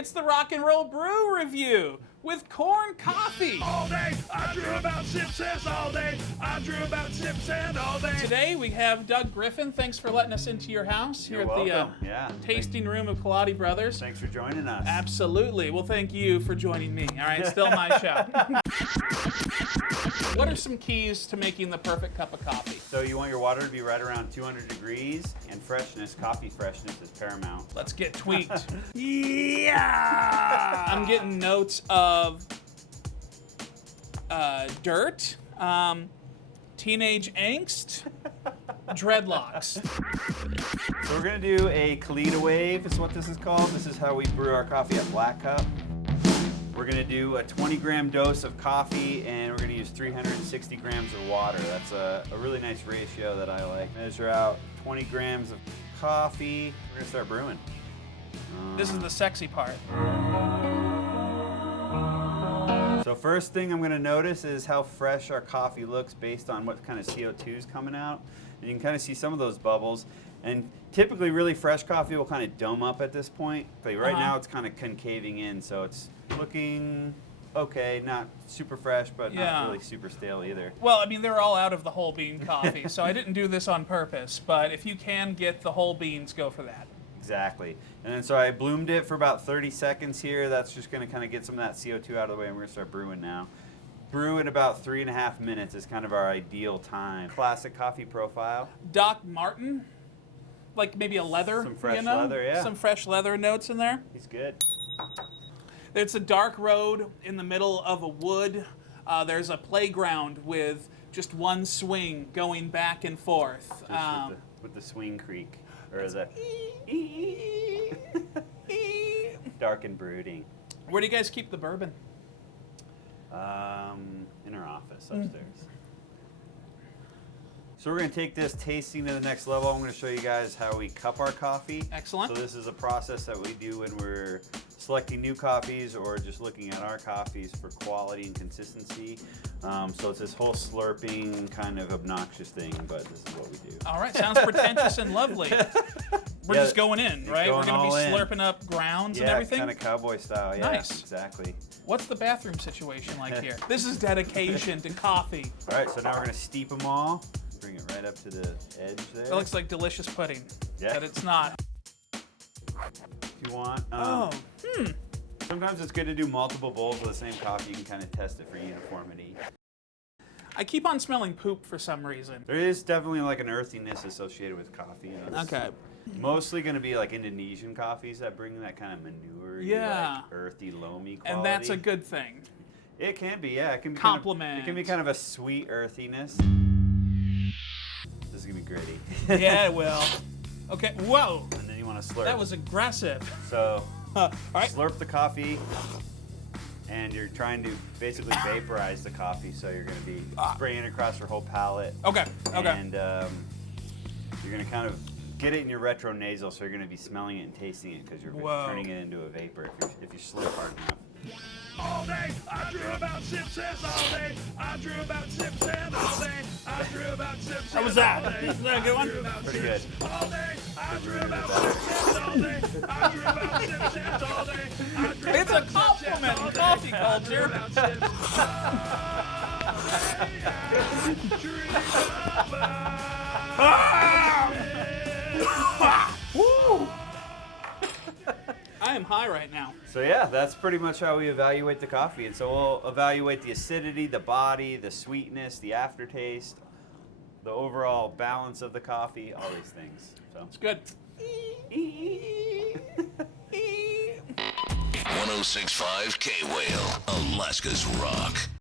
It's the Rock and Roll Brew review with Korn Coffee. All day, I drew about Simpsons all day. I drew about Simpsons all day. Today we have Doug Griffin. Thanks for letting us into your house here You're at welcome. the tasting room of Kaladi Brothers. Thanks for joining us. Absolutely. Well, thank you for joining me. All right, still my show. What are some keys to making the perfect cup of coffee? So you want your water to be right around 200 degrees, and freshness, coffee freshness is paramount. Let's get tweaked. Yeah! I'm getting notes of dirt, teenage angst, dreadlocks. So we're gonna do a Kaladi wave is what this is called. This is how we brew our coffee at Black Cup. We're gonna do a 20-gram dose of coffee, and we're gonna use 360 grams of water. That's a really nice ratio that I like. Measure out 20 grams of coffee. We're gonna start brewing. This is the sexy part. So first thing I'm gonna notice is how fresh our coffee looks based on what kind of CO2 is coming out. And you can kind of see some of those bubbles. And typically really fresh coffee will kind of dome up at this point. But right now it's kind of concaving in, so it's looking okay, not super fresh, but not really super stale either. Well, I mean, they're all out of the whole bean coffee, so I didn't do this on purpose, but if you can get the whole beans, go for that. Exactly. And then so I bloomed it for about 30 seconds here. That's just gonna kind of get some of that CO2 out of the way, and we're gonna start brewing now. Brew in about 3.5 minutes is kind of our ideal time. Classic coffee profile. Doc Martin, like maybe a leather, Some fresh leather, yeah. Some fresh leather notes in there. He's good. It's a dark road in the middle of a wood. There's a playground with just one swing going back and forth. With the swing creak, or the dark and brooding. Where do you guys keep the bourbon? In our office upstairs. So we're going to take this tasting to the next level. I'm going to show you guys how we cup our coffee. Excellent. So this is a process that we do when we're selecting new coffees or just looking at our coffees for quality and consistency. So it's this whole slurping kind of obnoxious thing, but this is what we do. All right, sounds pretentious and lovely. We're just going in, right? We're going to be slurping up grounds and everything? Yeah, kind of cowboy style. Yeah, nice. Exactly. What's the bathroom situation like here? This is dedication to coffee. All right, so now we're going to steep them all. Bring it right up to the edge there. That looks like delicious pudding. Yeah. But it's not. If you want. Sometimes it's good to do multiple bowls of the same coffee. You can kind of test it for uniformity. I keep on smelling poop for some reason. There is definitely like an earthiness associated with coffee. You know, Okay. Mostly going to be like Indonesian coffees that bring that kind of manure, like earthy, loamy quality. And that's a good thing. It can be, yeah. It can be Compliment. It can be kind of a sweet earthiness. This is going to be gritty. Yeah, it will. Okay, whoa. And then you want to slurp. That was aggressive. So, all right. slurp the coffee, and you're trying to basically vaporize the coffee, so you're going to be spraying across your whole palate. Okay, okay. And you're going to kind of get it in your retronasal, so you're going to be smelling it and tasting it because you're turning it into a vapor if you slurp hard enough. All day, I drew about Simpsons all day. I drew about Simpsons all day. I drew about Simpsons. How was that? Is that a good one? Pretty good. All day, I drew about Simpsons all day. I drew about Simpsons all day. It's a compliment in coffee culture. Woo! I am high right now. So yeah, that's pretty much how we evaluate the coffee. And so we'll evaluate the acidity, the body, the sweetness, the aftertaste, the overall balance of the coffee, all these things. So It's good. 106.5 KWHL, Alaska's Rock.